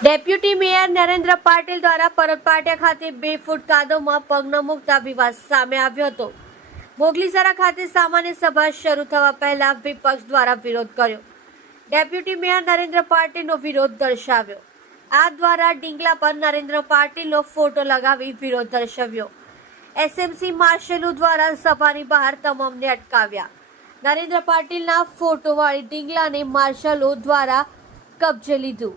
Deputy mayor Narendra Patil દ્વારા પરત પાટિયા ખાતે બે ફૂટ કાદવમાં પગનો મુકતા વિવાદ સામે આવ્યો હતો. મોગલીસરા ખાતે સામાન્ય સભા શરૂ થવા પહેલા વિપક્ષ દ્વારા વિરોધ કર્યો. ડેપ્યુટી મેયર નરેન્દ્ર પાટીલનો વિરોધ દર્શાવ્યો. આ દ્વારા ડીંગલા પર નરેન્દ્ર પાટીલનો ફોટો લગાવી વિરોધ દર્શાવ્યો. એસએમસી માર્શલો દ્વારા સભાની બહાર તમામને અટકાવ્યા. નરેન્દ્ર પાટીલના ફોટોવાળી ડીંગલાને માર્શલો દ્વારા કબજે લીધું.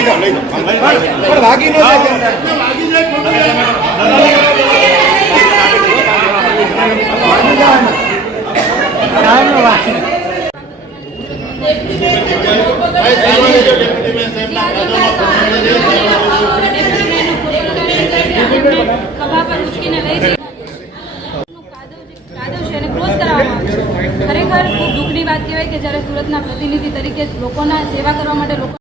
પણ વાગી ન જાય લાગી જાય ખોટું. ભાઈ ચાલવા દેજો ડેપ્યુટી મેયર સાહેબના કાદવમાં ખભા પર ઉચકીને લઈ જઈ કાદવ જે- કાદવ છે એને ક્રોસ કરાવવામાં આવે છે ખરેખર ખૂબ દુઃખની વાત કહેવાય કે જ્યારે સુરતના પ્રતિનિધિ તરીકે લોકોના સેવા કરવા માટે લોકો